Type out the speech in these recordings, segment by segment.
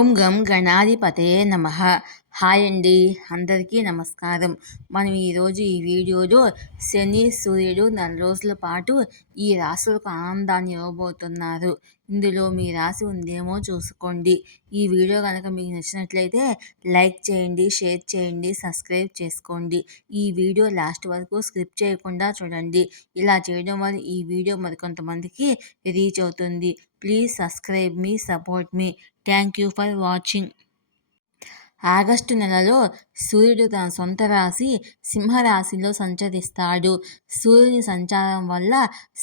ఓం గం గణాధిపతయే నమః. హాయ్ అండి, అందరికీ నమస్కారం. మనం ఈరోజు ఈ వీడియోలో శని సూర్యుడు 4 రోజుల పాటు ఈ రాశులకు ఆనందాన్ని ఇవ్వబోతున్నారు. ఇందులో మీ రాశి ఉందేమో చూసుకోండి. ఈ వీడియో కనుక మీకు నచ్చినట్లయితే లైక్ చేయండి, షేర్ చేయండి, సబ్స్క్రైబ్ చేసుకోండి. ఈ వీడియో లాస్ట్ వరకు స్కిప్ చేయకుండా చూడండి. ఇలా చేయడం వల్ల ఈ వీడియో మరికొంతమందికి రీచ్ అవుతుంది. Please subscribe me, support me. Thank you for watching. August నెలలో సూర్యుడు తన సొంత రాశి సింహరాశిలో సంచరిస్తాడు. సూర్యుని సంచారం వల్ల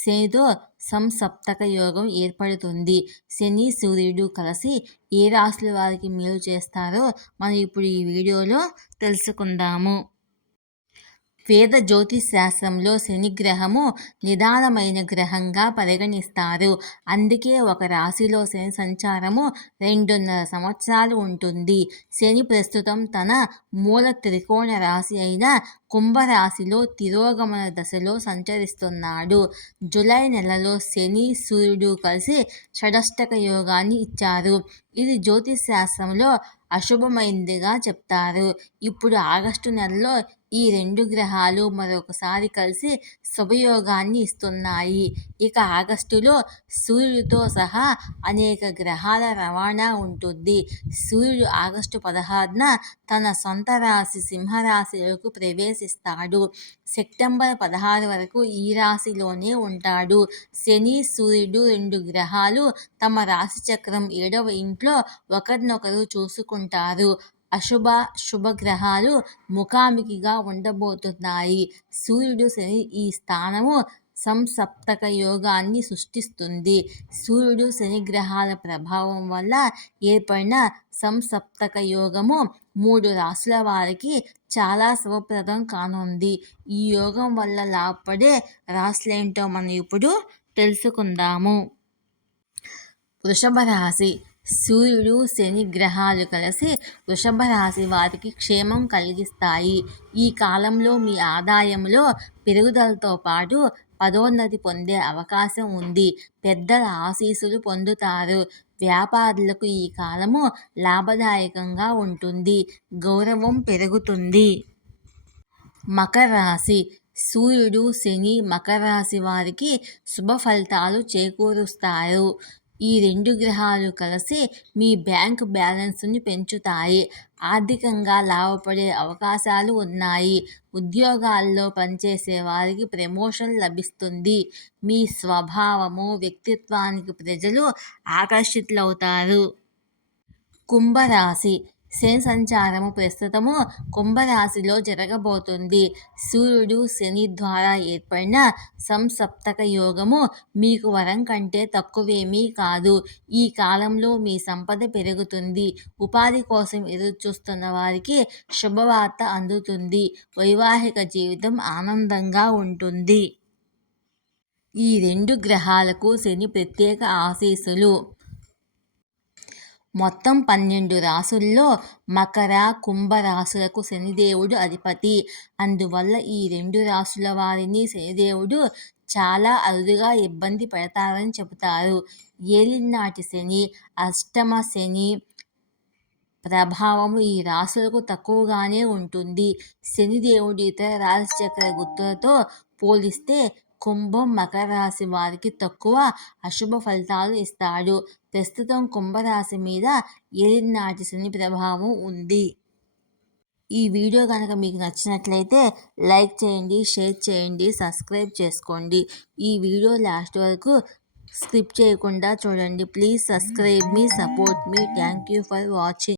శనితో సంసప్తక యోగం ఏర్పడుతుంది. శని సూర్యుడు కలిసి ఏ రాశుల వారికి మేలు చేస్తారో మనం ఇప్పుడు ఈ వీడియోలో తెలుసుకుందాము. వేద జ్యోతిష్ శాస్త్రంలో శనిగ్రహము నిదానమైన గ్రహంగా పరిగణిస్తారు. అందుకే ఒక రాశిలో శని సంచారము 2.5 సంవత్సరాలు ఉంటుంది. శని ప్రస్తుతం తన మూల త్రికోణ రాశి అయిన కుంభరాశిలో తిరోగమన దశలో సంచరిస్తున్నాడు. జూలై నెలలో శని సూర్యుడు కలిసి షడష్టక యోగాన్ని ఇచ్చారు. ఇది జ్యోతిష్ శాస్త్రంలో అశుభమైందిగా చెప్తారు. ఇప్పుడు ఆగస్టు నెలలో ఈ 2 గ్రహాలు మరొకసారి కలిసి శుభయోగాన్ని ఇస్తున్నాయి. ఇక ఆగస్టులో సూర్యుడితో సహా అనేక గ్రహాల రవాణా ఉంటుంది. సూర్యుడు ఆగస్టు 16న తన సొంత రాశి సింహరాశిలోకి ప్రవేశిస్తాడు. సెప్టెంబర్ 16 వరకు ఈ రాశిలోనే ఉంటాడు. శని సూర్యుడు 2 గ్రహాలు తమ రాశి చక్రం 7వ ఇంట్లో ఒకరినొకరు చూసుకుంటారు. అశుభ శుభగ్రహాలు ముఖాముఖిగా ఉండబోతున్నాయి. సూర్యుడు శని ఈ స్థానము సంసప్తక యోగాన్ని సృష్టిస్తుంది. సూర్యుడు శని గ్రహాల ప్రభావం వల్ల ఏర్పడిన సంసప్తక యోగము 3 రాశుల వారికి చాలా శుభప్రదం కానుంది. ఈ యోగం వల్ల లాభపడే రాశులేంటో మనం ఇప్పుడు తెలుసుకుందాము. వృషభ రాశి. సూర్యుడు శని గ్రహాలు కలిసి వృషభ రాశి వారికి క్షేమం కలిగిస్తాయి. ఈ కాలంలో మీ ఆదాయంలో పెరుగుదలతో పాటు పదోన్నతి పొందే అవకాశం ఉంది. పెద్దల ఆశీస్సులు పొందుతారు. వ్యాపారులకు ఈ కాలము లాభదాయకంగా ఉంటుంది. గౌరవం పెరుగుతుంది. మకర రాశి. సూర్యుడు శని మకర రాశి వారికి శుభ ఫలితాలు చేకూరుస్తారు. ఈ 2 గ్రహాలు కలిసి మీ బ్యాంక్ బ్యాలెన్స్ని పెంచుతాయి. ఆర్థికంగా లాభపడే అవకాశాలు ఉన్నాయి. ఉద్యోగాల్లో పనిచేసే వారికి ప్రమోషన్ లభిస్తుంది. మీ స్వభావము, వ్యక్తిత్వానికి ప్రజలు ఆకర్షితులవుతారు. కుంభరాశి. శని సంచారము ప్రస్తుతము కుంభరాశిలో జరగబోతుంది. సూర్యుడు శని ద్వారా ఏర్పడిన సంసప్తక యోగము మీకు వరం కంటే తక్కువేమీ కాదు. ఈ కాలంలో మీ సంపద పెరుగుతుంది. ఉపాధి కోసం ఎదురుచూస్తున్న వారికి శుభవార్త అందుతుంది. వైవాహిక జీవితం ఆనందంగా ఉంటుంది. ఈ 2 గ్రహాలకు శని ప్రత్యేక ఆశీస్సులు. మొత్తం 12 రాశుల్లో మకర, కుంభ రాశులకు శనిదేవుడు అధిపతి. అందువల్ల ఈ 2 రాశుల వారిని శనిదేవుడు చాలా అరుదుగా ఇబ్బంది పెడతారని చెబుతారు. ఏలినాటి శని, అష్టమ శని ప్రభావము ఈ రాశులకు తక్కువగానే ఉంటుంది. శనిదేవుడు ఇతర రాశిచక్ర గుర్తులతో పోలిస్తే కుంభం, మకర రాశి వారికి తక్కువ అశుభ ఫలితాలు ఇస్తాడు. ప్రస్తుతం కుంభరాశి మీద ఏలినాటి శని ప్రభావం ఉంది. ఈ వీడియో కనుక మీకు నచ్చినట్లయితే లైక్ చేయండి, షేర్ చేయండి, సబ్స్క్రైబ్ చేసుకోండి. ఈ వీడియో లాస్ట్ వరకు స్కిప్ చేయకుండా చూడండి. Please subscribe me, support me. Thank you for watching.